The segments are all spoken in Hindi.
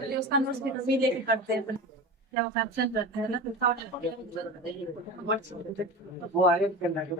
चलिए उसका नोट्स भी लेके करते हैं जब आप एब्सेंट रहते हैं ना तो वो आगे करना के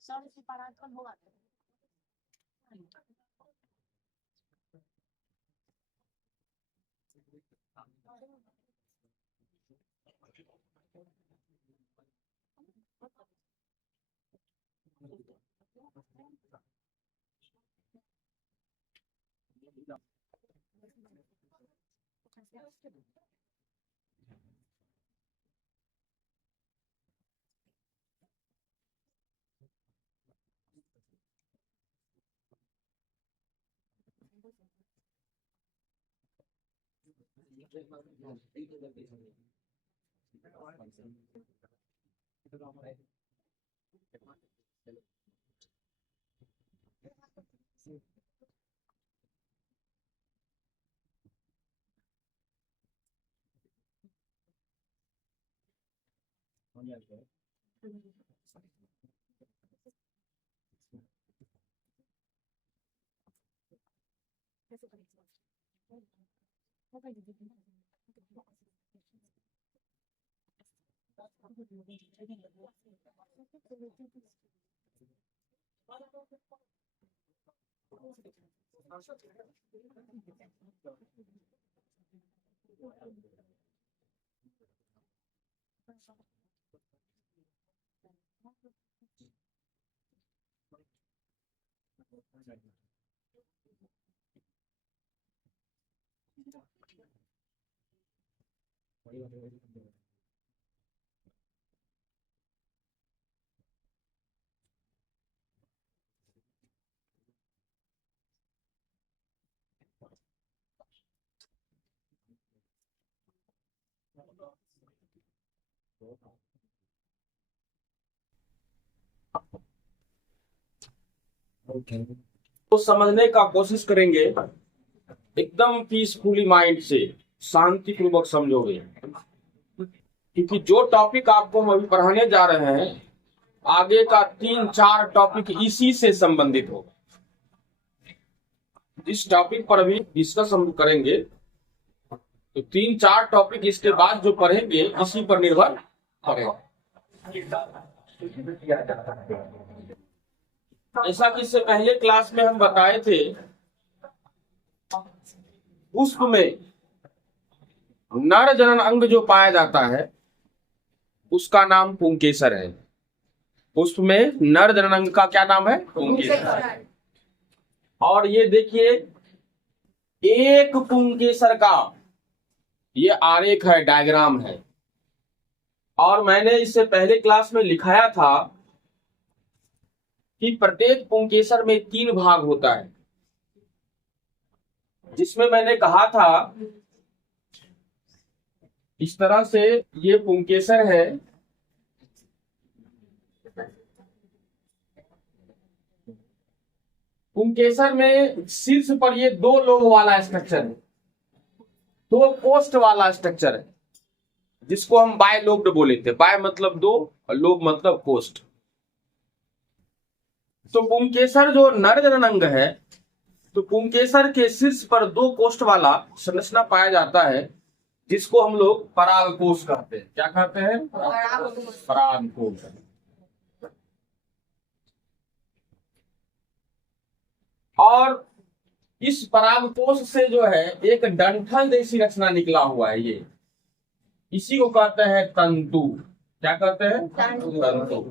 Só separado com a तो समझने का कोशिश करेंगे एकदम पीसफुली माइंड से, शांति पूर्वक समझोगे, क्योंकि जो टॉपिक आपको हम अभी पढ़ाने जा रहे हैं आगे का 3-4 टॉपिक इसी से संबंधित होगा। जिस टॉपिक पर अभी डिस्कस हम करेंगे तो 3-4 टॉपिक इसके बाद जो पढ़ेंगे इसी पर निर्भर करेगा। ऐसा कि इससे पहले क्लास में हम बताए थे, पुष्प में नर जनन अंग जो पाया जाता है उसका नाम पुंकेसर है। पुष्प में नर जनन अंग का क्या नाम है? पुंकेसर। और ये देखिए एक पुंकेसर का ये आरेख है, डायग्राम है। और मैंने इससे पहले क्लास में लिखाया था कि प्रत्येक पुंकेसर में 3 भाग होता है, जिसमें मैंने कहा था इस तरह से ये पुंकेसर है। पुंकेसर में शीर्ष पर ये 2 लोब वाला स्ट्रक्चर है, 2 कोष्ठ वाला स्ट्रक्चर है, जिसको हम बाय लोब्ड बोले थे। बाय मतलब 2 और लोब मतलब कोष्ठ। तो पुंकेसर जो नर जनन अंग है, तो पुंकेसर के शीर्ष पर 2 कोष्ठ वाला संरचना पाया जाता है, जिसको हम लोग परागकोश कहते हैं। क्या कहते हैं? परागकोश। और इस परागकोश से जो है एक डंठल जैसी रचना निकला हुआ है, ये इसी को कहते हैं तंतु। क्या कहते हैं? तंतु।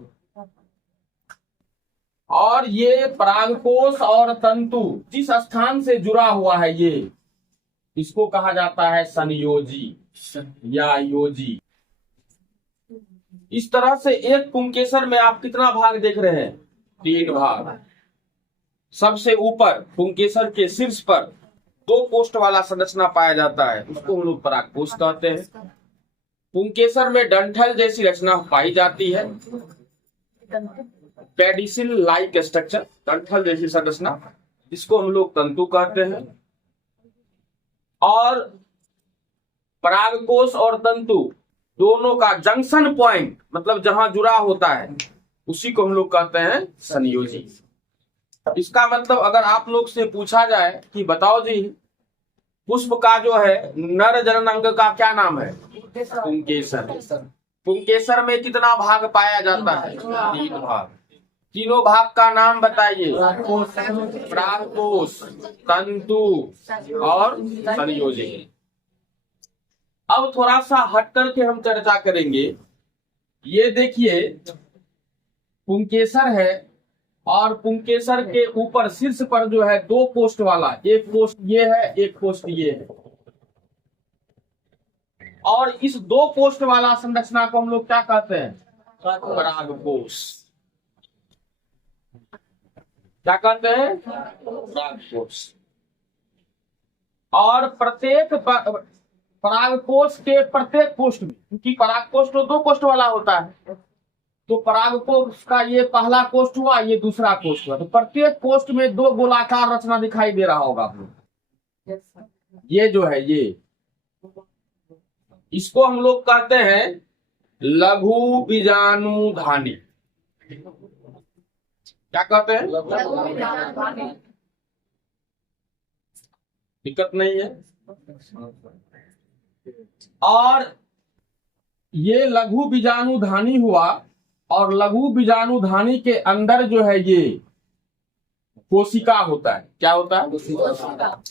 और ये परागकोश और तंतु जिस स्थान से जुड़ा हुआ है ये, इसको कहा जाता है संयोजी या योजी। इस तरह से एक पुंकेसर में आप कितना भाग देख रहे हैं? 3 भाग। सबसे ऊपर पुंकेसर के शीर्ष पर 2 कोष्ठ वाला संरचना पाया जाता है, उसको हम लोग परागकोश कहते हैं। पुंकेसर में डंठल जैसी रचना पाई जाती है, पेडिसिल लाइक स्ट्रक्चर, डंठल जैसी संरचना, जिसको हम लोग तंतु कहते हैं। और परागकोश और तंतु दोनों का जंक्शन पॉइंट, मतलब जहां जुड़ा होता है, उसी को हम लोग कहते हैं संयोजी। इसका मतलब अगर आप लोग से पूछा जाए कि बताओ जी पुष्प का जो है नर जनन अंग का क्या नाम है? पुंकेसर। पुंकेसर में कितना भाग पाया जाता है? 3 भाग। तीनों भाग का नाम बताइए। परागकोश, तंतु और संयोजी। अब थोड़ा सा हट करके हम चर्चा करेंगे। ये देखिए पुंकेसर है और पुंकेसर के ऊपर शीर्ष पर जो है 2 कोष्ठ वाला, एक कोष्ठ ये है, एक कोष्ठ ये है, और इस 2 कोष्ठ वाला संरचना को हम लोग क्या कहते हैं? परागकोश। क्या कहते हैं? परागकोश। और प्रत्येक परागकोश के प्रत्येक कोष्ठ में, क्योंकि परागकोश तो 2 कोष्ठ वाला होता है, तो परागकोश का ये पहला कोष्ठ हुआ, ये दूसरा कोष्ठ हुआ, तो प्रत्येक कोष्ठ में 2 गोलाकार रचना दिखाई दे रहा होगा आपको। ये जो है ये, इसको हम लोग कहते हैं लघु बीजाणुधानी। क्या कहते हैं? दिक्कत नहीं है। और ये लघु बीजाणुधानी हुआ, और लघु बीजाणुधानी के अंदर जो है ये कोशिका होता है। क्या होता है? कोशिका।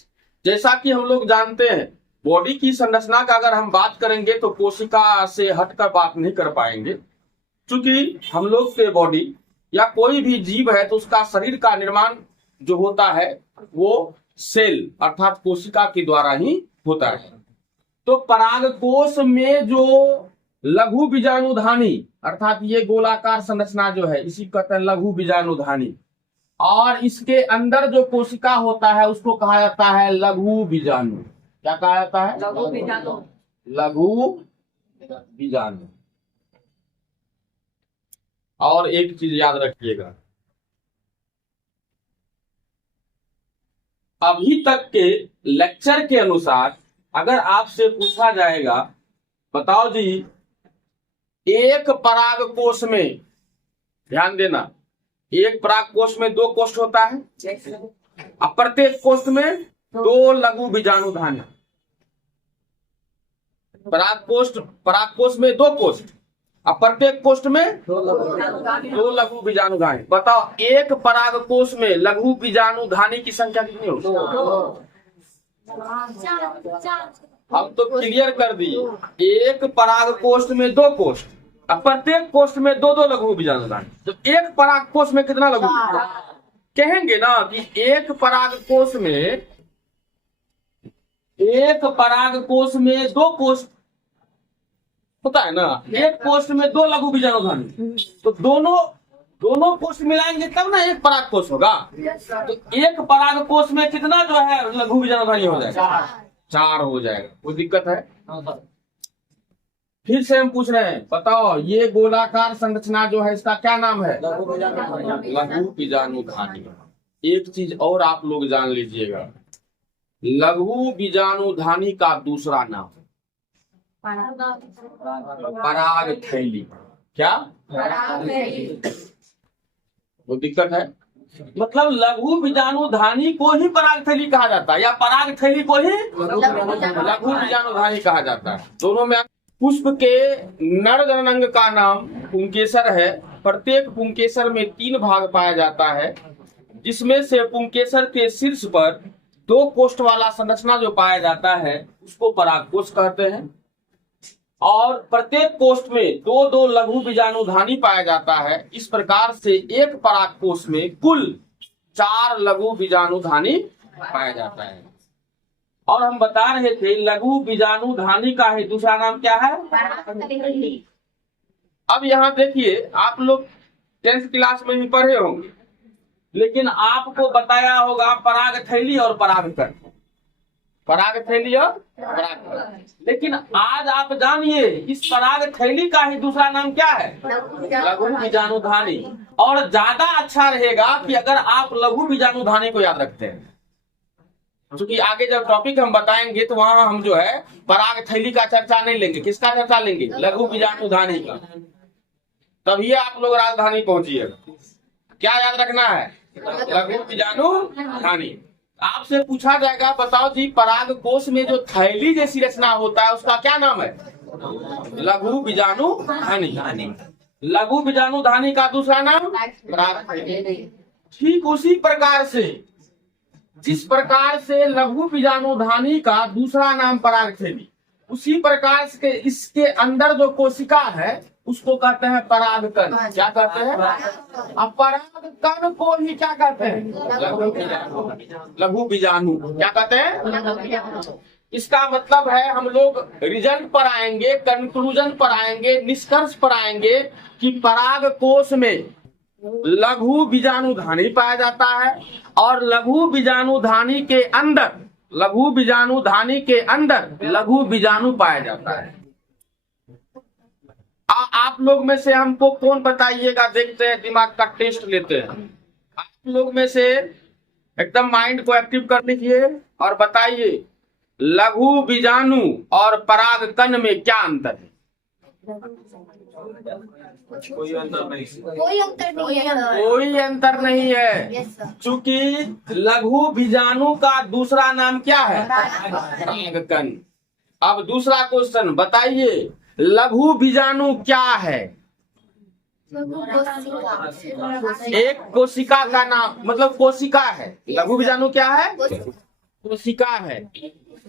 जैसा कि हम लोग जानते हैं बॉडी की संरचना का अगर हम बात करेंगे तो कोशिका से हटकर बात नहीं कर पाएंगे, क्योंकि हम लोग के बॉडी या कोई भी जीव है तो उसका शरीर का निर्माण जो होता है वो सेल अर्थात कोशिका के द्वारा ही होता है। तो परागकोश में जो लघु बीजाणुधानी अर्थात ये गोलाकार संरचना जो है इसी कहते हैं लघु बीजाणुधानी, और इसके अंदर जो कोशिका होता है उसको कहा जाता है लघु बीजाणु। क्या कहा जाता है? लघु बीजाणु। लघु बीजाणु। और एक चीज याद रखिएगा, अभी तक के लेक्चर के अनुसार अगर आपसे पूछा जाएगा बताओ जी एक परागकोश में, ध्यान देना, एक परागकोश में 2 कोष्ठ होता है, अब प्रत्येक कोष्ठ में 2 लघु बीजाणुधानी। परागकोश में 2 कोष्ठ, अब प्रत्येक कोष्ठ में 2 लघु बीजाणुधानी। बताओ एक परागकोश में लघु बीजाणुधानी की संख्या कितनी होगी? हम तो क्लियर कर दिए, एक परागकोश में 2 कोष्ठ, अब प्रत्येक कोष्ठ में 2 लघु बीजाणुधानी, तो एक परागकोश में कितना लघु? कहेंगे ना कि एक परागकोश में 2 कोष्ठ होता है ना, एक कोष्ठ में 2 लघु बीजाणुधानी, तो दोनों कोष्ठ मिलाएंगे तब ना एक परागकोश होगा। तो एक परागकोश में कितना जो है लघु बीजाणुधानी हो जाएगा? 4 हो जाएगा। कोई दिक्कत है? फिर से हम पूछ रहे हैं, बताओ ये गोलाकार संरचना जो है इसका क्या नाम है? लघु बीजाणुधानी। एक चीज और आप लोग जान लीजिएगा, लघु बीजाणुधानी का दूसरा नाम पराग थैली। क्या? वो दिक्कत है, मतलब लघु बीजाणुधानी को ही पराग थैली कहा जाता है या पराग थैली को ही लघु बीजाणुधानी कहा जाता है, दोनों में। पुष्प के नर जनन अंग का नाम पुंकेसर है। प्रत्येक पुंकेसर में 3 भाग पाया जाता है, जिसमें से पुंकेसर के शीर्ष पर 2 कोष्ठ वाला संरचना जो पाया जाता है उसको परागकोश कहते हैं, और प्रत्येक कोष्ठ में 2 लघु बीजाणुधानी पाया जाता है। इस प्रकार से एक परागकोश में कुल 4 लघु बीजाणुधानी पाया जाता है। और हम बता रहे थे लघु बीजाणुधानी का है दूसरा नाम क्या है? अब यहाँ देखिए, आप लोग 10th क्लास में भी पढ़े होंगे, लेकिन आपको बताया होगा पराग थैली और परागकण, पराग थैली और परागकण। लेकिन आज आप जानिए इस पराग थैली का ही दूसरा नाम क्या है? लघु बीजाणुधानी। और ज्यादा अच्छा रहेगा कि अगर आप लघु बीजाणुधानी को याद रखते हैं, क्योंकि आगे जब टॉपिक हम बताएंगे तो वहां हम जो है पराग थैली का चर्चा नहीं लेंगे। किसका चर्चा लेंगे? लघु बीजाणुधानी का। तभी आप लोग राजधानी पहुंचिएगा। क्या याद रखना है? लघु बीजाणु धानी। आपसे पूछा जाएगा बताओ जी पराग कोश में जो थैली जैसी रचना होता है उसका क्या नाम है? लघु बीजाणु धानी। लघु बीजाणु धानी का दूसरा नाम पराग थैली। ठीक उसी प्रकार से जिस प्रकार से लघु बीजाणु धानी का दूसरा नाम पराग थैली, उसी प्रकार से इसके अंदर जो कोशिका है उसको कहते हैं परागकण। क्या कहते हैं? अब परागकण को ही क्या कहते हैं? लघु बीजाणु। क्या कहते हैं? इसका मतलब है हम लोग रिजल्ट पर आएंगे, कंक्लूजन पर आएंगे, निष्कर्ष पर आएंगे कि पराग कोश में लघु बीजाणु धानी पाया जाता है और लघु बीजाणु धानी के अंदर लघु बीजाणु पाया जाता है। आप लोग में से हमको कौन बताइएगा, देखते हैं, दिमाग का टेस्ट लेते हैं। आप लोग में से एकदम माइंड को एक्टिव कर लीजिए और बताइए लघु बीजाणु और परागकण में क्या अंतर है? कोई अंतर नहीं है। कोई अंतर नहीं है, क्योंकि लघु बीजाणु का दूसरा नाम क्या है? परागकण। अब दूसरा क्वेश्चन बताइए लघु बीजाणु क्या है? एक कोशिका का नाम, मतलब कोशिका है। लघु बीजाणु क्या है? कोशिका है।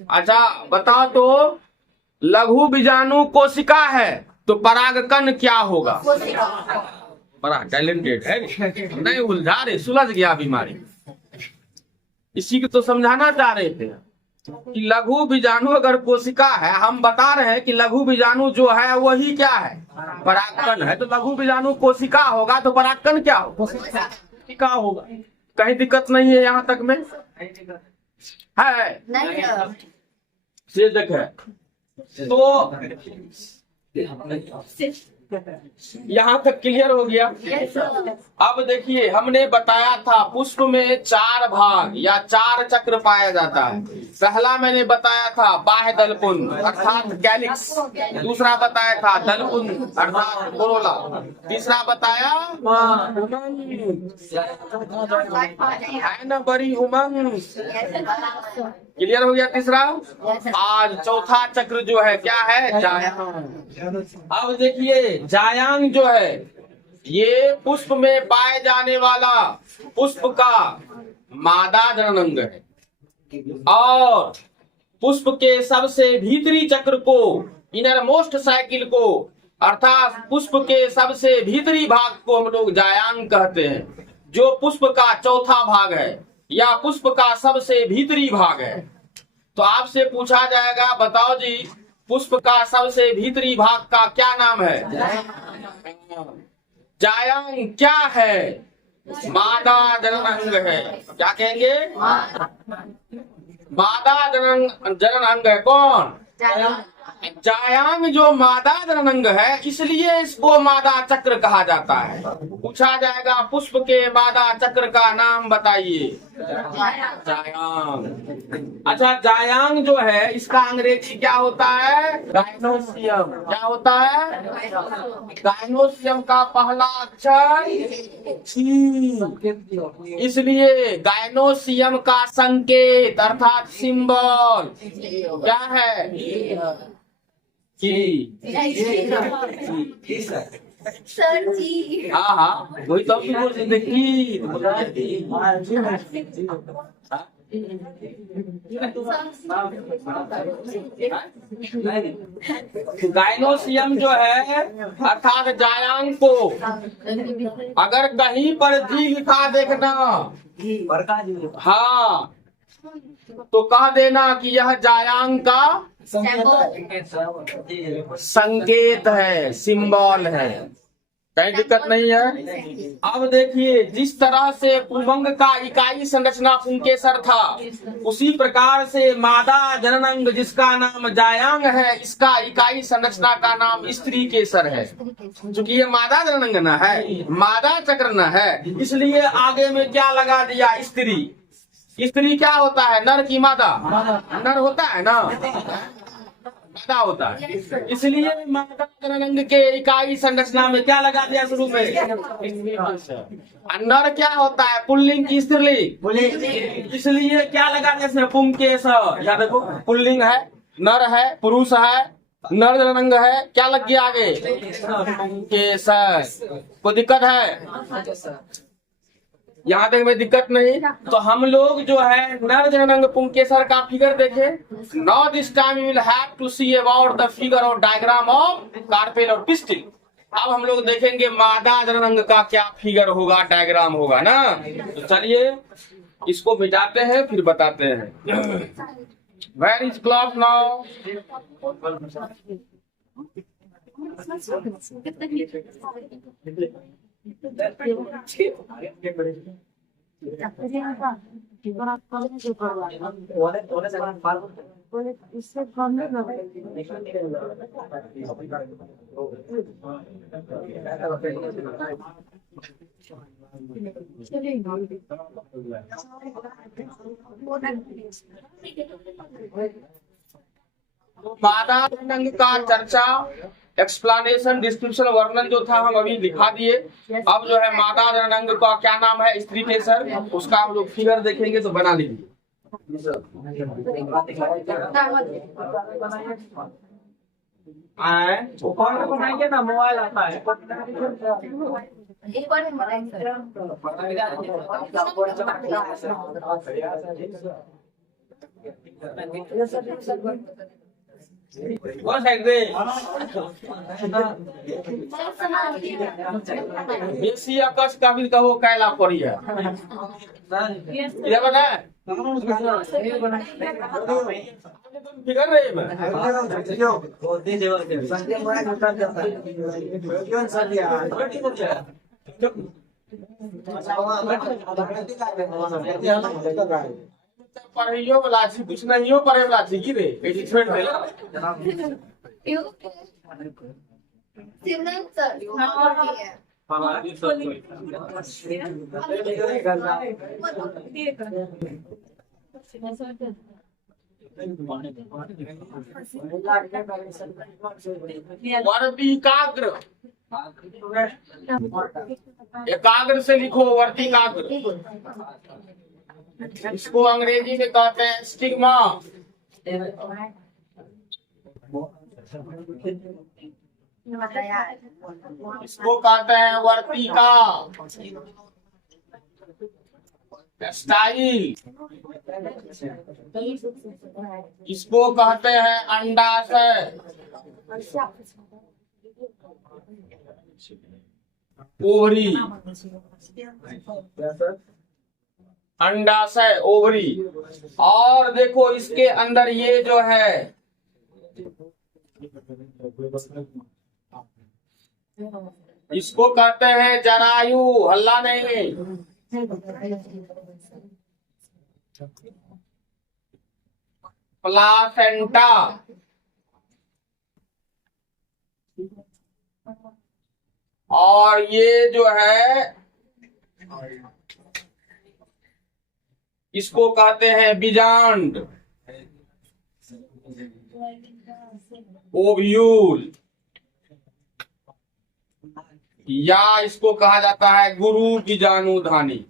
अच्छा बताओ तो लघु बीजाणु कोशिका है तो परागकण क्या होगा? बड़ा टैलेंटेड है, नहीं उलझा रहे, सुलझ गया बीमारी। इसी को तो समझाना चाह रहे थे कि लघु बीजाणु अगर कोशिका है, हम बता रहे हैं कि लघु बीजाणु जो है वही क्या है? परागकण है। तो लघु बीजाणु कोशिका होगा तो परागकण क्या होगा? कोशिका होगा। कहीं दिक्कत नहीं है यहाँ तक में? है से देखे तो यहाँ तक क्लियर हो गया। अब देखिए हमने बताया था पुष्प में 4 भाग या 4 चक्र पाया जाता है। पहला मैंने बताया था बाह्य दलपुंज अर्थात कैलिक्स, दूसरा बताया था दलपुंज अर्थात कोरोला, तीसरा बताया है ना बड़ी उमंग। क्लियर हो गया तीसरा। आज चौथा चक्र जो है क्या है? जायांग। अब देखिए जायांग जो है ये पुष्प में पाए जाने वाला पुष्प का मादा जननांग है और पुष्प के सबसे भीतरी चक्र को, इनर मोस्ट साइकिल को, अर्थात पुष्प के सबसे भीतरी भाग को हम लोग जायांग कहते हैं, जो पुष्प का चौथा भाग है या पुष्प का सबसे भीतरी भाग है। तो आपसे पूछा जाएगा बताओ जी पुष्प का सबसे भीतरी भाग का क्या नाम है? जायांग क्या है? मादा जननांग है। क्या कहेंगे? मादा जननांग है। कौन? जायांग जो मादा जननांग है, इसलिए इसको मादा चक्र कहा जाता है। पूछा जाएगा पुष्प के मादा चक्र का नाम बताइए। जायांग। अच्छा जायांग जो है इसका अंग्रेजी क्या होता है? गायनोसियम। क्या होता है? गायनोसियम का पहला अक्षर ची, इसलिए गायनोसियम का संकेत अर्थात सिंबल क्या है? सर जी। हाँ हाँ वही तो अपनी बोल सकते की। गायनोसियम जो है अर्थात जायांग को अगर कहीं पर जी लिखा देखना, हाँ, तो कह देना कि यह जायांग का संकेत है, सिंबल है। कहीं दिक्कत नहीं है। अब देखिए जिस तरह से उमंग का इकाई संरचना पुंकेसर था, उसी प्रकार से मादा जननांग जिसका नाम जायांग है, इसका इकाई संरचना का नाम स्त्री केसर है। क्योंकि ये मादा जननांग न है, मादा चक्र न है, इसलिए आगे में क्या लगा दिया? स्त्री। स्त्री क्या होता है? नर की मादा? नर होता है ना। पैदा होता है। इसलिए मादा जनन अंग के इकाई संरचना में क्या लगा दिया शुरू में? नर क्या होता है? पुल्लिंग की स्त्रीलिंग? इसलिए क्या लगा दिया इसमें? पुंकेश। या देखो पुल्लिंग है, नर है, पुरुष है, नर जनन अंग है, क्या लग गया आगे? पुंकेश। कोई दिक्कत है? यहाँ तक में दिक्कत नहीं। तो हम लोग जो है नर जनन अंग पुंकेसर का फिगर देखे। Now this time you will have to see about the figure और डायग्राम ऑफ कार्पेल और पिस्टिल। अब हम लोग देखेंगे मादा जनन अंग का क्या फिगर होगा, डायग्राम होगा ना। तो चलिए इसको मिटाते हैं फिर बताते हैं। Where is clock now? इससे कम मादा जनन अंग का चर्चा, एक्सप्लेनेशन, डिस्क्रिप्शन, वर्णन जो था हम अभी दिखा दिए। अब जो है मादा जनन अंग का क्या नाम है? स्त्री केसर। उसका हम लोग फिगर देखेंगे तो बना लीजिए। बनाएंगे ना, मोबाइल आता है। एक बार हम बनाएंगे कौन साइड दे? बेसी आकाश का भी कहो कैला पड़ी है। ये बना फिगर रही मैं। पढ़ियो वाला छी, कुछ नहीं हो पढ़े वाला छी की रे, कैसे छोड़ देला। सिमरन सर वर्तिकाग्र, एकाग्र से लिखो वर्तिकाग्र। इसको अंग्रेजी में कहते हैं स्टिग्मा। इसको कहते हैं वर्तिका, स्टाइल। इसको कहते हैं अंडाशय, ओवरी। अंडाशय, ओवरी। और देखो इसके अंदर ये जो है इसको कहते हैं जरायु। हल्ला नहीं, प्लासेंटा। और ये जो है इसको कहते हैं बीजांड, ओव्यूल, या इसको कहा जाता है गुरु बीजाणुधानी।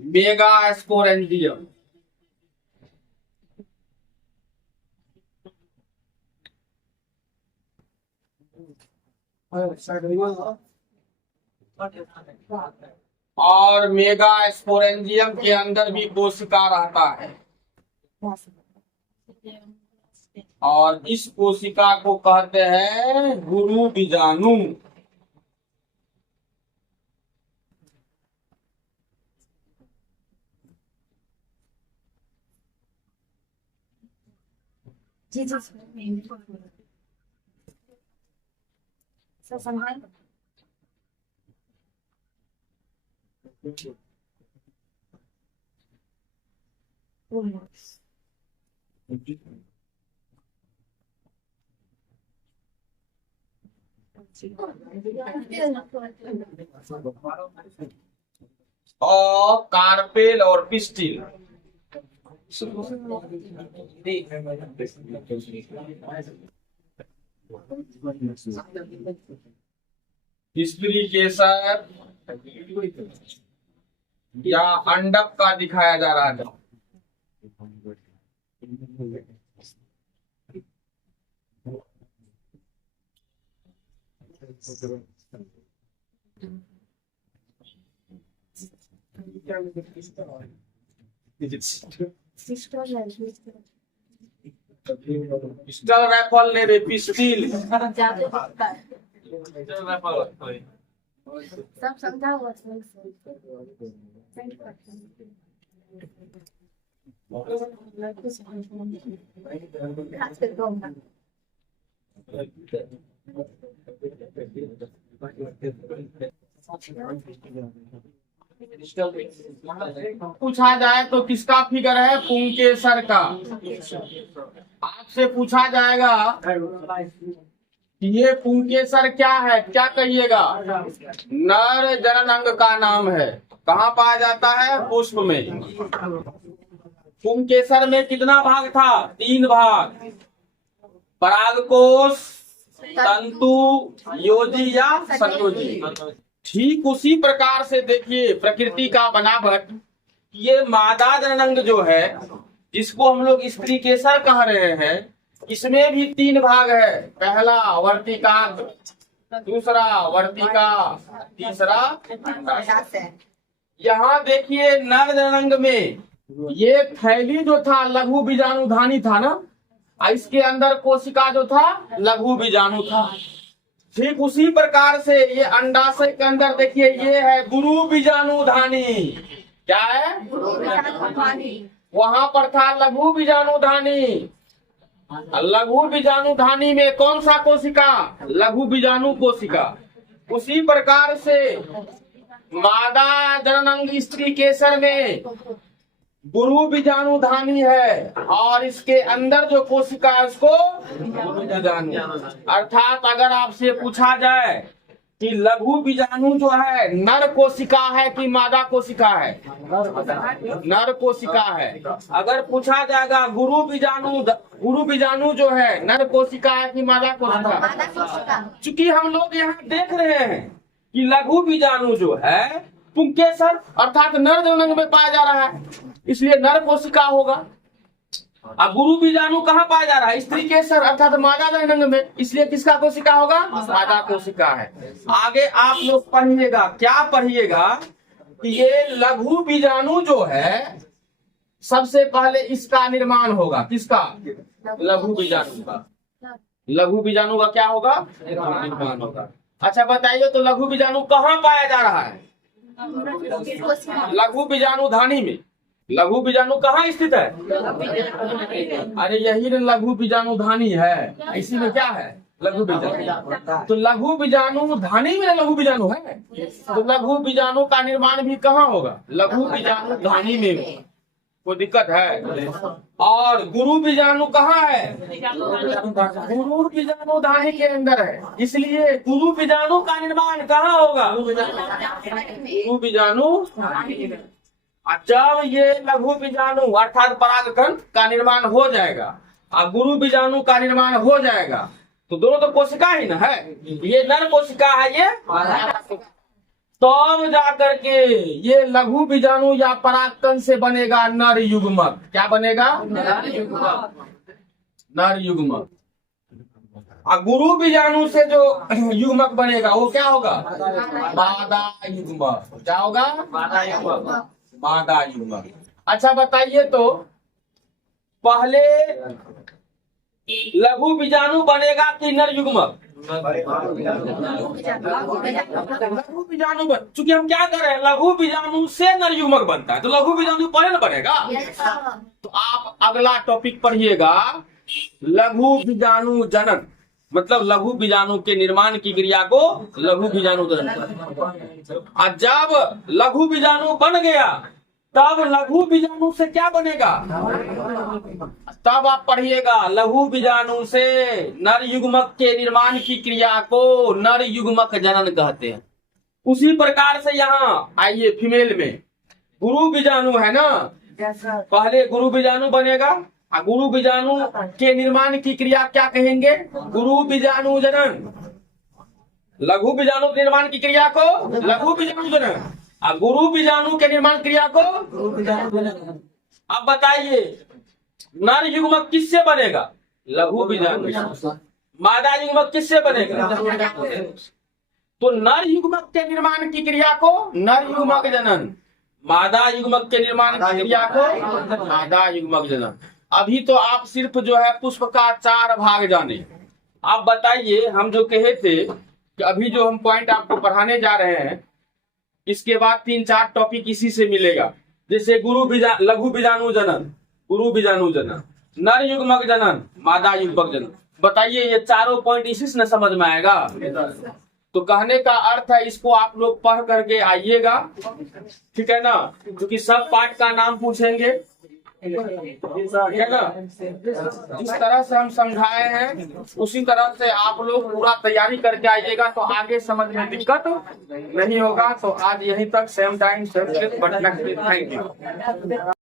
Megasporangium. और मेगा स्पोरेंजियम के अंदर भी कोशिका रहता है। और इस कोशिका को कहते हैं गुरु बीजाणु। जी जी सर संभाल। और कार्पेल और पिस्टिल। स्त्री केसर या अंडक का दिखाया जा रहा है। पिस्टल राइफल ने रे पिस्टिल। सब समझा हुआ खास कर दूंगा। पूछा जाए तो किसका फिगर है? पुंकेसर का। आपसे पूछा जाएगा कि ये पुंकेसर क्या है, क्या कहिएगा? नर जनन अंग का नाम है। कहाँ पाया जाता है? पुष्प में। पुंकेसर में कितना भाग था? 3 भाग। परागकोश, तंतु, योजी या संयोजी। ठीक उसी प्रकार से देखिए प्रकृति का बनावट। ये मादा जननांग जो है, जिसको हम लोग स्त्री केसर कह रहे हैं, इसमें भी 3 भाग है। पहला वर्तिका, दूसरा वर्तिका, तीसरा अंडाशय। यहाँ देखिए नर जननांग में ये थैली जो था लघु बीजाणुधानी था ना, इसके अंदर कोशिका जो था लघु बीजाणु था। ठीक उसी प्रकार से ये अंडाशय के अंदर देखिए ये है गुरु बीजाणुधानी। क्या है? वहां पर था लघु बीजाणुधानी। लघु बीजाणुधानी में कौन सा कोशिका? लघु बीजाणु कोशिका। उसी प्रकार से मादा जननांग स्त्री केसर में गुरु बीजाणुधानी है और इसके अंदर जो कोशिका है उसको गुरु बीजाणु। अर्थात अगर आपसे पूछा जाए कि लघु बीजाणु जो है नर कोशिका है कि मादा कोशिका है? नर कोशिका है। अगर पूछा जाएगा गुरु बीजाणु जो है नर कोशिका है कि मादा कोशिका? चूंकि हम लोग यहाँ देख रहे हैं कि लघु बीजाणु जो है पुंकेसर अर्थात नर जननांग में पाया जा रहा है, इसलिए नर कोशिका होगा। अब गुरु बीजाणु कहाँ पाया जा रहा है? स्त्री केसर अर्थात मादा जननांग में, इसलिए किसका कोशिका होगा? मादा कोशिका है। आगे आप लोग पढ़िएगा, क्या पढ़िएगा कि ये लघु बीजाणु जो है सबसे पहले इसका निर्माण होगा। किसका? लघु बीजाणु का। लघु बीजाणु का क्या होगा? निर्माण होगा। अच्छा बताइए तो लघु बीजाणु कहाँ पाया जा रहा है? लघु बीजाणुधानी में। लघु बीजाणु कहाँ स्थित है? अरे यही लघु बीजाणुधानी है, इसी में क्या है? लघु बीजाणु। तो लघु बीजाणुधानी में लघु बीजाणु है, तो लघु बीजाणु का निर्माण भी कहाँ होगा? लघु बीजाणुधानी में। कोई दिक्कत है? और गुरु बीजाणु कहाँ है? गुरु बीजाणुधानी के अंदर है, इसलिए गुरु बीजाणु का निर्माण कहाँ होगा? गुरु बीजाणु। जब ये लघु बीजाणु अर्थात परागकण का निर्माण हो जाएगा और गुरु बीजाणु का निर्माण हो जाएगा तो दोनों तो कोशिका ही ना है। ये नर कोशिका है, ये तब जाकर के ये लघु बीजाणु या परागकण से बनेगा नर युग्मक। क्या बनेगा? नर युग्मक। और गुरु बीजाणु से जो युग्मक बनेगा वो क्या होगा? मादा युग्मक। क्या होगा? मादा युग्मक। अच्छा बताइए तो पहले लघु बीजाणु बनेगा कि नर युग्मक? लघु बीजाणु चूंकि हम क्या कर रहे हैं, लघु बीजाणु से नर युग्मक बनता है, तो लघु बीजाणु पहले न बनेगा। तो आप अगला टॉपिक पढ़िएगा, लघु बीजाणु जनन, मतलब लघु बीजाणु के निर्माण की क्रिया को लघु बीजाणु जनन। और जब लघु बीजाणु बन गया तब लघु बीजाणु से क्या बनेगा? तब आप पढ़िएगा लघु बीजाणु से नर युग्मक के निर्माण की क्रिया को नर युग्मक जनन कहते हैं। उसी प्रकार से यहाँ आइए फीमेल में गुरु बीजाणु है ना, पहले गुरु बीजाणु बनेगा और गुरु बीजाणु के निर्माण की क्रिया क्या कहेंगे, गुरु बीजाणु जनन। लघु बीजाणु के निर्माण की क्रिया को लघु बीजाणु जनन और गुरु बीजाणु के निर्माण क्रिया को। अब बताइए नर युग्मक किससे बनेगा, लघु बीजाणु। मादा युग्मक किससे बनेगा, तो नर युग्मक के निर्माण की क्रिया को नर युग्मक जनन, मादा युग्मक के निर्माण की क्रिया को मादा युग्मक जनन। अभी तो आप सिर्फ जो है पुष्प का 4 भाग जाने। आप बताइए हम जो कहे थे कि अभी जो हम पॉइंट आपको पढ़ाने जा रहे हैं इसके बाद 3-4 टॉपिक इसी से मिलेगा। जैसे लघु बीजाणु जनन, गुरु बीजाणु जनन, नर युग्मक जनन, मादा युग्मक जनन। बताइए ये चारों पॉइंट इसी से न समझ में आएगा। तो कहने का अर्थ है इसको आप लोग पढ़ करके आइएगा, ठीक है ना, क्योंकि सब पाठ का नाम पूछेंगे, ठीक है ना। जिस तरह से हम समझाए हैं उसी तरह से आप लोग पूरा तैयारी करके आइएगा तो आगे समझ में दिक्कत नहीं होगा। तो आज यहीं तक, same time same place, thank you.